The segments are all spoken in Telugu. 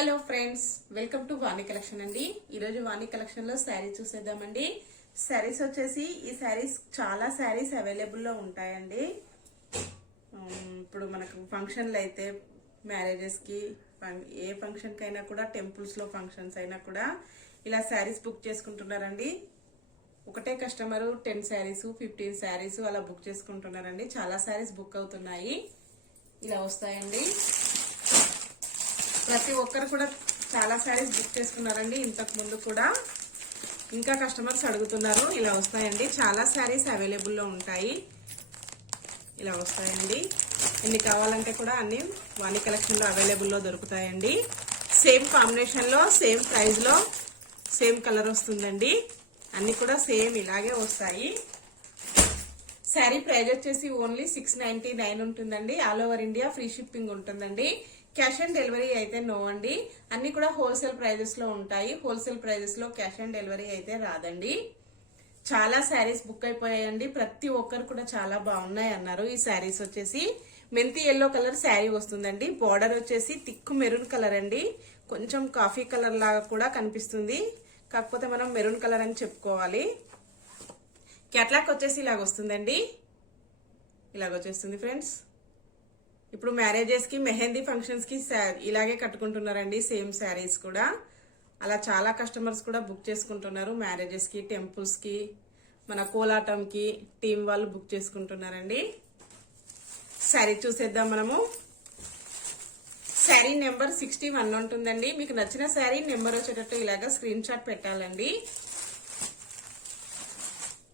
Hello friends, welcome to Vani collection అండి. ఈరోజు వాణి కలెక్షన్ లో శారీ చూసేద్దామండి. శారీస్ వచ్చేసి ఈ శారీస్ చాలా శారీస్ అవైలబుల్ లో ఉంటాయండి. ఇప్పుడు మనకు ఫంక్షన్లు అయితే మ్యారేజెస్ కి ఏ ఫంక్షన్ కి అయినా కూడా టెంపుల్స్ లో ఫంక్షన్స్ అయినా కూడా ఇలా శారీస్ బుక్ చేసుకుంటున్నారండి. ఒకటే కస్టమర్ 10 శారీస్ 15 శారీస్ అలా బుక్ చేసుకుంటున్నారండి. చాలా శారీస్ బుక్ అవుతున్నాయి. ఇలా వస్తాయండి. ప్రతి ఒక్కరు కూడా చాలా శారీస్ బుక్ చేసుకున్నారండి. ఇంతకు ముందు కూడా ఇంకా కస్టమర్స్ అడుగుతున్నారు. ఇలా వస్తాయండి. చాలా శారీస్ అవైలబుల్ లో ఉంటాయి. ఇలా వస్తాయండి. ఎన్ని కావాలంటే కూడా అన్ని వాణి కలెక్షన్ లో అవైలబుల్ లో దొరుకుతాయండి. సేమ్ కాంబినేషన్ లో, సేమ్ ప్రైస్ లో, సేమ్ కలర్ వస్తుందండి. అన్ని కూడా సేమ్ ఇలాగే వస్తాయి. శారీ ప్రైస్ వచ్చేసి ఓన్లీ 699 ఉంటుందండి. All over India free shipping ఉంటుందండి. క్యాష్ ఆన్ డెలివరీ అయితే నో అండి. అన్ని కూడా హోల్సేల్ ప్రైజెస్ లో ఉంటాయి. హోల్సేల్ ప్రైజెస్ లో క్యాష్ ఆన్ డెలివరీ అయితే రాదండి. చాలా శారీస్ బుక్ అయిపోయాయండి. ప్రతి ఒక్కరు కూడా చాలా బాగున్నాయి అన్నారు. ఈ శారీస్ వచ్చేసి మెంతి ఎల్లో కలర్ శారీ వస్తుందండి. బార్డర్ వచ్చేసి థిక్ మెరూన్ కలర్ అండి. కొంచెం కాఫీ కలర్ లాగా కూడా కనిపిస్తుంది. కాకపోతే మనం మెరూన్ కలర్ అని చెప్పుకోవాలి. క్యాట్లాగ్ వచ్చేసి ఇలాగ వస్తుందండి. ఇలాగ వచ్చేస్తుంది ఫ్రెండ్స్. ఇప్పుడు మ్యారేజెస్ కి, మెహందీ ఫంక్షన్స్ కి ఇలాగే కట్టుకుంటున్నారండి. సేమ్ శారీస్ కూడా అలా చాలా కస్టమర్స్ కూడా బుక్ చేసుకుంటున్నారు. మ్యారేజెస్ కి, టెంపుల్స్ కి, మన కోలాటం కి టీం వాళ్ళు బుక్ చేసుకుంటున్నారండి. శారీ చూసేద్దాం మనము. శారీ నెంబర్ 61 ఉంటుందండి. మీకు నచ్చిన శారీ నెంబర్ వచ్చేటట్టు ఇలాగా స్క్రీన్ షాట్ పెట్టాలండి.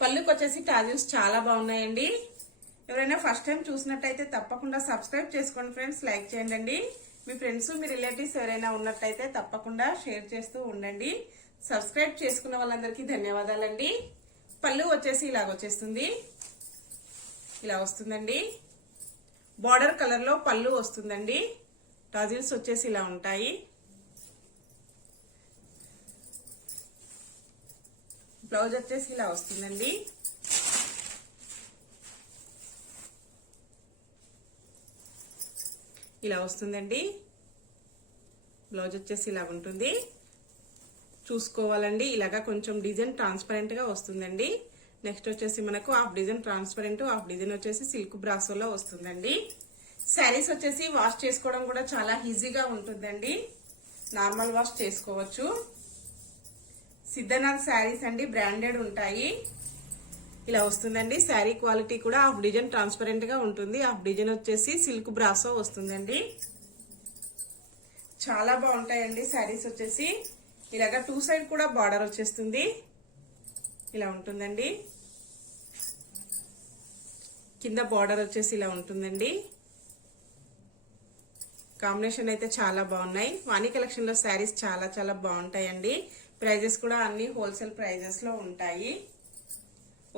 పళ్ళుకి వచ్చేసి టాజిల్స్ చాలా బాగున్నాయండి. ఎవరైనా ఫస్ట్ టైం చూసినట్టయితే తప్పకుండా సబ్స్క్రైబ్ చేసుకోండి ఫ్రెండ్స్. లైక్ చేయండి. మీ ఫ్రెండ్స్, మీ రిలేటివ్స్ ఎవరైనా ఉన్నట్టయితే తప్పకుండా షేర్ చేస్తూ ఉండండి. సబ్స్క్రైబ్ చేసుకున్న వాళ్ళందరికీ ధన్యవాదాలండి. పళ్ళు వచ్చేసి ఇలాగ వచ్చేస్తుంది. ఇలా వస్తుందండి. బార్డర్ కలర్ లో పళ్ళు వస్తుందండి. టాజిల్స్ వచ్చేసి ఇలా ఉంటాయి. బ్లౌజ్ వచ్చేసి ఇలా వస్తుందండి. ఇలా వస్తుందండి. బ్లౌజ్ వచ్చేసి ఇలా ఉంటుంది. చూసుకోవాలండి. ఇలాగా కొంచెం డిజైన్ ట్రాన్స్పరెంట్ గా వస్తుందండి. నెక్స్ట్ వచ్చేసి మనకు half design transparent, half design వచ్చేసి సిల్క్ బ్రాసోలో వస్తుందండి. శారీస్ వచ్చేసి వాష్ చేసుకోవడం కూడా చాలా ఈజీగా ఉంటుందండి. నార్మల్ వాష్ చేసుకోవచ్చు. సిద్ధనాథ్ శారీస్ అండి, బ్రాండెడ్ ఉంటాయి. ఇలా వస్తుందండి. శారీ క్వాలిటీ కూడా హాఫ్ డిజైన్ ట్రాన్స్పరెంట్ గా ఉంటుంది. హాఫ్ డిజైన్ వచ్చేసి సిల్క్ బ్రాసో వస్తుందండి. చాలా బాగుంటాయండి శారీస్ వచ్చేసి. ఇలాగా 2 సైడ్ కూడా బార్డర్ వచ్చేస్తుంది. ఇలా ఉంటుందండి. కింద బార్డర్ వచ్చేసి ఇలా ఉంటుందండి. కాంబినేషన్ అయితే చాలా బాగున్నాయి. వాణి కలెక్షన్ లో శారీస్ చాలా చాలా బాగుంటాయండి. ప్రైజెస్ కూడా అన్ని హోల్సేల్ ప్రైజెస్ లో ఉంటాయి.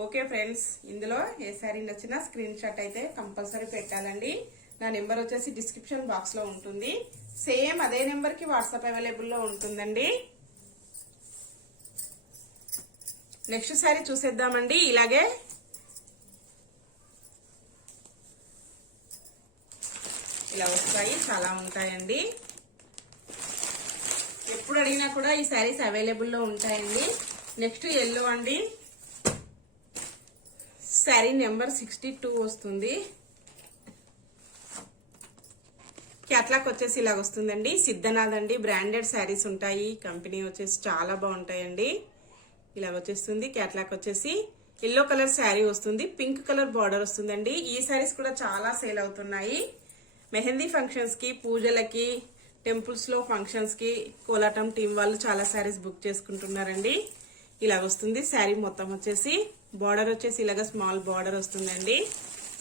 ఓకే ఫ్రెండ్స్, ఇందులో ఏ శారీ నచ్చినా స్క్రీన్ షాట్ అయితే కంపల్సరీ పెట్టాలండి. నా నెంబర్ వచ్చేసి డిస్క్రిప్షన్ బాక్స్ లో ఉంటుంది. సేమ్ అదే నెంబర్ కి వాట్సాప్ అవైలబుల్ లో ఉంటుందండి. నెక్స్ట్ శారీ చూసేద్దామండి. ఇలాగే ఇలా వస్తాయి. చాలా ఉంటాయండి. ఎప్పుడు అడిగినా కూడా ఈ శారీస్ అవైలబుల్ లో ఉంటాయండి. నెక్స్ట్ ఎల్లో అండి. శారీ నెంబర్ 62 వస్తుంది. క్యాట్లాగ్ వచ్చేసి ఇలాగ వస్తుందండి. సిద్ధనాథ్ అండి, బ్రాండెడ్ శారీస్ ఉంటాయి. కంపెనీ వచ్చేసి చాలా బాగుంటాయండి. ఇలాగ వచ్చేస్తుంది. క్యాట్లాగ్ వచ్చేసి ఎల్లో కలర్ శారీ వస్తుంది. పింక్ కలర్ బార్డర్ వస్తుందండి. ఈ శారీస్ కూడా చాలా సేల్ అవుతున్నాయి. మెహందీ ఫంక్షన్స్ కి, పూజలకి, టెంపుల్స్ లో ఫంక్షన్స్ కి కోలాటం టీం వాళ్ళు చాలా శారీస్ బుక్ చేసుకుంటున్నారండి. ఇలా వస్తుంది. శారీ మొత్తం వచ్చేసి బార్డర్ వచ్చేసి ఇలాగ స్మాల్ బార్డర్ వస్తుందండి.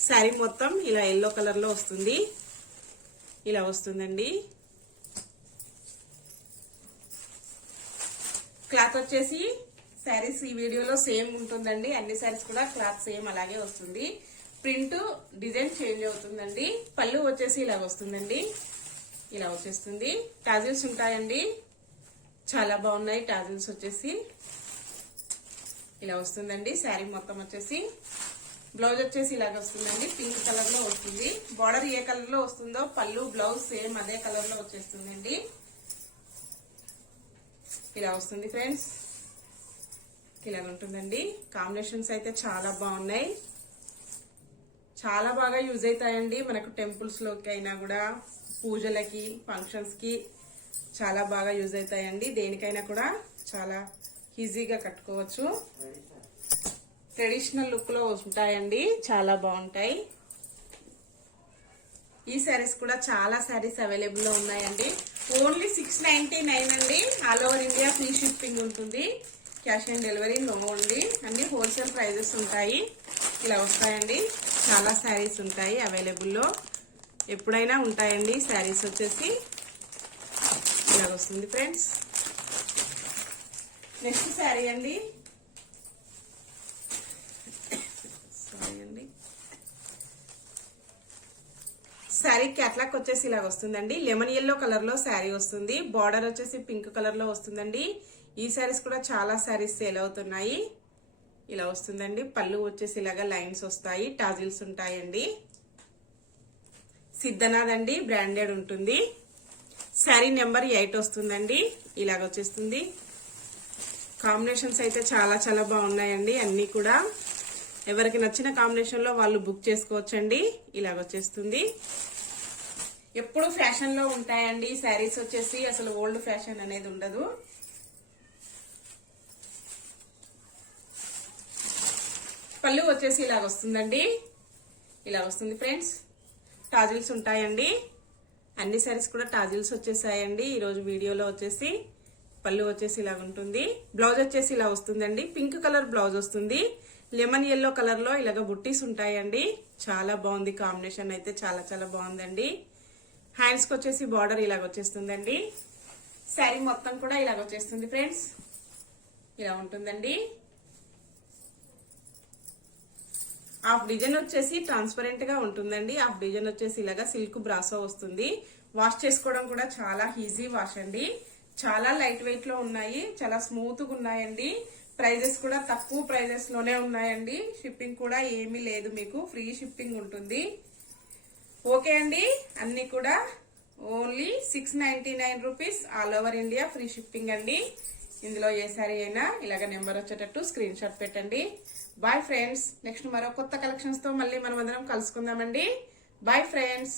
శారీ మొత్తం ఇలా ఎల్లో కలర్ లో వస్తుంది. ఇలా వస్తుందండి. క్లాత్ వచ్చేసి శారీస్ ఈ వీడియోలో సేమ్ ఉంటుందండి. అన్ని శారీస్ కూడా క్లాత్ సేమ్ అలాగే వస్తుంది. ప్రింట్ డిజైన్ చేంజ్ అవుతుందండి. పళ్ళు వచ్చేసి ఇలా వస్తుందండి. ఇలా వచ్చేస్తుంది. టాజిల్స్ ఉంటాయండి. చాలా బాగున్నాయి టాజిల్స్ వచ్చేసి. ఇలా వస్తుందండి. శారీ మొత్తం వచ్చేసి బ్లౌజ్ వచ్చేసి ఇలాగ వస్తుందండి. పింక్ కలర్ లో వస్తుంది. బార్డర్ ఏ కలర్ లో వస్తుందో పళ్ళు, బ్లౌజ్ సేమ్ అదే కలర్ లో వచ్చేస్తుందండి. ఇలా వస్తుంది ఫ్రెండ్స్, ఇలా ఉంటుందండి. కాంబినేషన్స్ అయితే చాలా బాగున్నాయి, చాలా బాగా యూజ్ అవుతాయండి మనకు టెంపుల్స్ లోకి అయినా కూడా, పూజలకి, ఫంక్షన్స్ కి చాలా బాగా యూజ్ అవుతాయండి. దేనికైనా కూడా చాలా ఈజీగా కట్టుకోవచ్చు. ట్రెడిషనల్ లుక్ లో ఉంటాయండి, చాలా బాగుంటాయి. ఈ శారీస్ కూడా చాలా శారీస్ అవైలబుల్ లో ఉన్నాయండి. ఓన్లీ 699 అండి. All over India free shipping ఉంటుంది. క్యాష్ ఆన్ డెలివరీ నో అండి. అన్ని హోల్సేల్ ప్రైజెస్ ఉంటాయి. ఇలా వస్తాయండి, చాలా శారీస్ ఉంటాయి అవైలబుల్ లో, ఎప్పుడైనా ఉంటాయండి. శారీస్ వచ్చేసి ఇలా వస్తుంది ఫ్రెండ్స్. నెక్స్ట్ శారీ అండి, శారీ క్యాట్లాక్ వచ్చేసి ఇలా వస్తుందండి. లెమన్ ఎల్లో కలర్ లో శారీ వస్తుంది. బార్డర్ వచ్చేసి పింక్ కలర్ లో వస్తుందండి. ఈ శారీస్ కూడా చాలా శారీస్ సేల్ అవుతున్నాయి. ఇలా వస్తుందండి. పళ్ళు వచ్చేసి ఇలాగా లైన్స్ వస్తాయి, టాజిల్స్ ఉంటాయండి. సిద్ధనాథ్ అండి, బ్రాండెడ్ ఉంటుంది. శారీ నెంబర్ 8 వస్తుందండి. ఇలాగ వచ్చేస్తుంది. కాంబినేషన్స్ అయితే చాలా చాలా బాగున్నాయండి. అన్ని కూడా ఎవరికి నచ్చిన కాంబినేషన్ లో వాళ్ళు బుక్ చేసుకోవచ్చండి. ఇలాగ వచ్చేస్తుంది. ఎప్పుడు ఫ్యాషన్ లో ఉంటాయండి శారీస్ వచ్చేసి, అసలు ఓల్డ్ ఫ్యాషన్ అనేది ఉండదు. పళ్ళు వచ్చేసి ఇలాగ వస్తుందండి. ఇలా వస్తుంది ఫ్రెండ్స్. టాజిల్స్ ఉంటాయండి. అన్ని శారీస్ కూడా టాజిల్స్ వచ్చేసాయండి ఈరోజు వీడియోలో వచ్చేసి. పళ్ళు వచ్చేసి ఇలా ఉంటుంది. బ్లౌజ్ వచ్చేసి ఇలా వస్తుందండి. పింక్ కలర్ బ్లౌజ్ వస్తుంది. లెమన్ ఎల్లో కలర్ లో ఇలాగ బుట్టీస్ ఉంటాయండి. చాలా బాగుంది కాంబినేషన్ అయితే, చాలా చాలా బాగుందండి. హ్యాండ్స్ కి వచ్చేసి బార్డర్ ఇలాగ వచ్చేస్తుందండి. శారీ మొత్తం కూడా ఇలాగ వచ్చేస్తుంది ఫ్రెండ్స్. ఇలా ఉంటుందండి. హాఫ్ డిజైన్ వచ్చేసి ట్రాన్స్పరెంట్ గా ఉంటుందండి. హాఫ్ డిజైన్ వచ్చేసి ఇలాగా సిల్క్ బ్రాసో వస్తుంది. వాష్ చేసుకోవడం కూడా చాలా ఈజీ వాష్ అండి. చాలా లైట్ వెయిట్ లో ఉన్నాయి, చాలా స్మూత్ గా ఉన్నాయండి. ప్రైజెస్ కూడా తక్కువ ప్రైజెస్ లోనే ఉన్నాయండి. షిప్పింగ్ కూడా ఏమీ లేదు, మీకు ఫ్రీ షిప్పింగ్ ఉంటుంది. ఓకే అండి, అన్ని కూడా only 699 rupees, all over India free shipping అండి. ఇందులో ఏ సారీ అయినా ఇలాగ నెంబర్ వచ్చేటట్టు స్క్రీన్ షాట్ పెట్టండి. Bye friends. నెక్స్ట్ మరో కొత్త కలెక్షన్స్ తో మళ్ళీ మనం అందరం కలుసుకుందామండి. Bye friends.